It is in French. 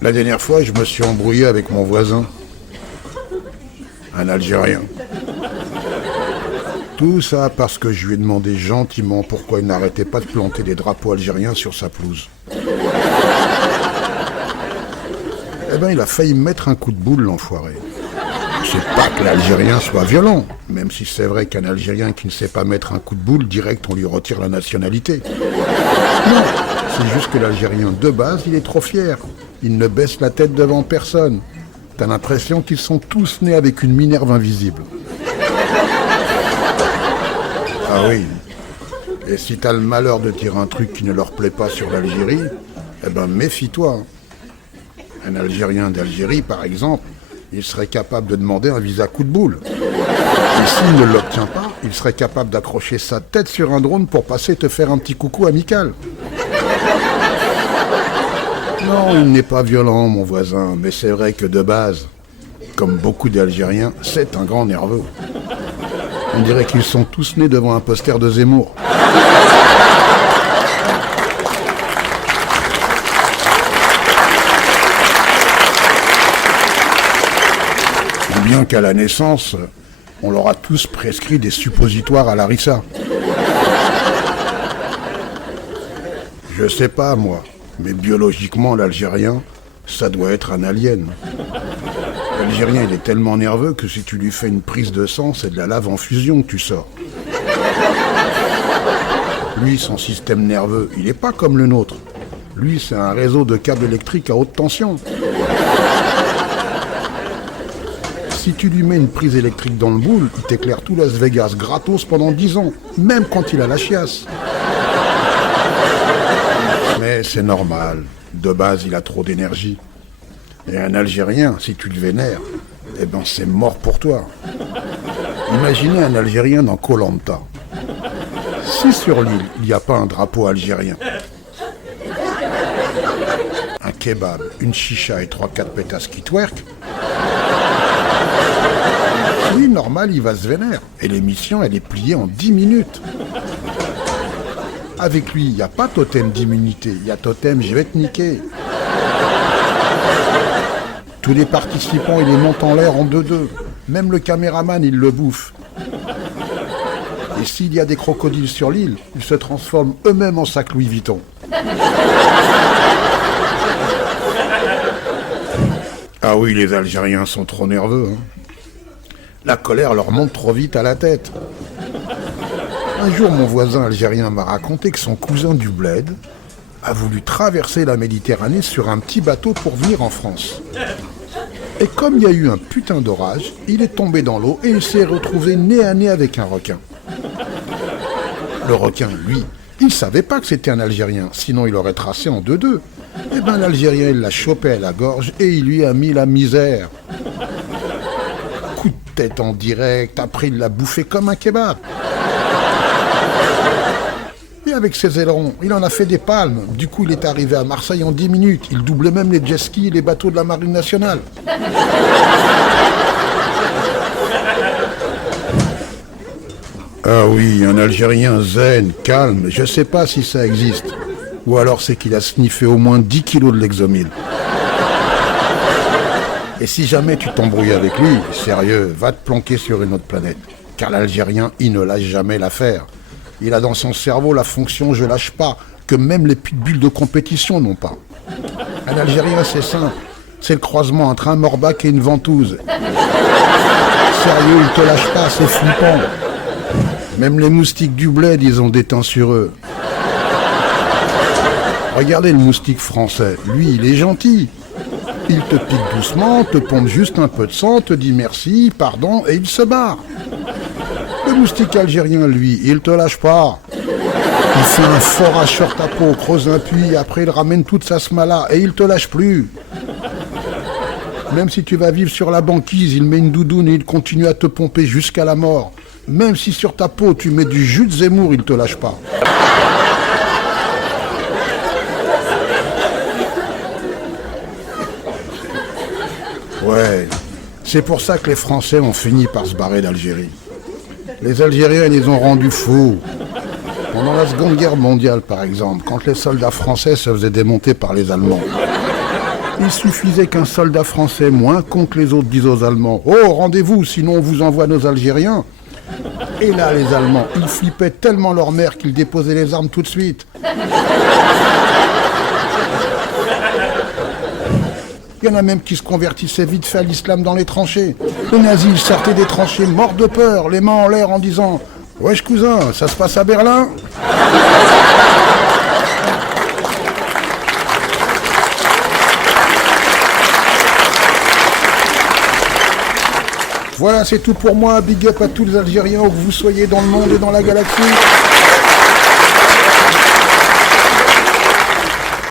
La dernière fois, je me suis embrouillé avec mon voisin, un Algérien. Tout ça parce que je lui ai demandé gentiment pourquoi il n'arrêtait pas de planter des drapeaux algériens sur sa pelouse. Eh ben, il a failli me mettre un coup de boule, l'enfoiré. C'est pas que l'Algérien soit violent, même si c'est vrai qu'un Algérien qui ne sait pas mettre un coup de boule, direct, on lui retire la nationalité. Non, c'est juste que l'Algérien, de base, il est trop fier. Il ne baisse la tête devant personne. T'as l'impression qu'ils sont tous nés avec une Minerve invisible. Ah oui. Et si t'as le malheur de dire un truc qui ne leur plaît pas sur l'Algérie, eh ben méfie-toi. Un Algérien d'Algérie, par exemple, il serait capable de demander un visa coup de boule. Et s'il ne l'obtient pas, il serait capable d'accrocher sa tête sur un drone pour passer te faire un petit coucou amical. Non, il n'est pas violent, mon voisin, mais c'est vrai que de base, comme beaucoup d'Algériens, c'est un grand nerveux. On dirait qu'ils sont tous nés devant un poster de Zemmour. Ou bien qu'à la naissance, on leur a tous prescrit des suppositoires à Larissa. Je sais pas, moi, mais biologiquement, l'Algérien, ça doit être un alien. L'Algérien, il est tellement nerveux que si tu lui fais une prise de sang, c'est de la lave en fusion que tu sors. Lui, son système nerveux, il n'est pas comme le nôtre. Lui, c'est un réseau de câbles électriques à haute tension. Si tu lui mets une prise électrique dans le boule, il t'éclaire tout Las Vegas gratos pendant 10 ans, même quand il a la chiasse. Mais c'est normal. De base, il a trop d'énergie. Et un Algérien, si tu le vénères, eh ben c'est mort pour toi. Imaginez un Algérien dans Koh Lanta. Si sur l'île, il n'y a pas un drapeau algérien, un kebab, une chicha et 3-4 pétasses qui twerk, oui, normal, il va se vénère. Et l'émission, elle est pliée en 10 minutes. Avec lui, il n'y a pas totem d'immunité, il y a totem je vais te niquer. Tous les participants, ils les montent en l'air en 2-2. Même le caméraman, il le bouffe. Et s'il y a des crocodiles sur l'île, ils se transforment eux-mêmes en sac Louis Vuitton. Ah oui, les Algériens sont trop nerveux. La colère leur monte trop vite à la tête. Un jour, mon voisin algérien m'a raconté que son cousin du bled a voulu traverser la Méditerranée sur un petit bateau pour venir en France. Et comme il y a eu un putain d'orage, il est tombé dans l'eau et il s'est retrouvé nez à nez avec un requin. Le requin, lui, il savait pas que c'était un Algérien, sinon il aurait tracé en 2-2. Eh ben l'Algérien, il l'a chopé à la gorge et il lui a mis la misère. Coup de tête en direct, après il l'a bouffé comme un kebab. Et avec ses ailerons, il en a fait des palmes. Du coup, il est arrivé à Marseille en 10 minutes. Il double même les jet-skis et les bateaux de la Marine nationale. Ah oui, un Algérien zen, calme, je sais pas si ça existe. Ou alors c'est qu'il a sniffé au moins 10 kilos de Lexomil. Et si jamais tu t'embrouilles avec lui, sérieux, va te planquer sur une autre planète. Car l'Algérien, il ne lâche jamais l'affaire. Il a dans son cerveau la fonction « je lâche pas » que même les pitbulls de compétition n'ont pas. Un Algérien, c'est simple. C'est le croisement entre un morbac et une ventouse. Sérieux, il te lâche pas, c'est flippant. Même les moustiques du bled, ils ont des temps sur eux. Regardez le moustique français. Lui, il est gentil. Il te pique doucement, te pompe juste un peu de sang, te dit merci, pardon, et il se barre. Le moustique algérien, lui, il te lâche pas. Il fait un forage sur ta peau, creuse un puits, après il ramène toute sa smala, et il te lâche plus. Même si tu vas vivre sur la banquise, il met une doudoune et il continue à te pomper jusqu'à la mort. Même si sur ta peau tu mets du jus de Zemmour, il te lâche pas. Ouais, c'est pour ça que les Français ont fini par se barrer d'Algérie. Les Algériens, ils les ont rendus fous. Pendant la Seconde Guerre mondiale, par exemple, quand les soldats français se faisaient démonter par les Allemands, Il suffisait qu'un soldat français moins contre les autres dise aux Allemands « Oh, rendez-vous, sinon on vous envoie nos Algériens !» Et là, les Allemands, ils flippaient tellement leur mère qu'ils déposaient les armes tout de suite. Il y en a même qui se convertissaient vite fait à l'islam dans les tranchées. Les nazis, ils sortaient des tranchées morts de peur, les mains en l'air en disant « Wesh cousin, ça se passe à Berlin ?» Voilà, c'est tout pour moi. Big up à tous les Algériens, où que vous soyez dans le monde et dans la galaxie.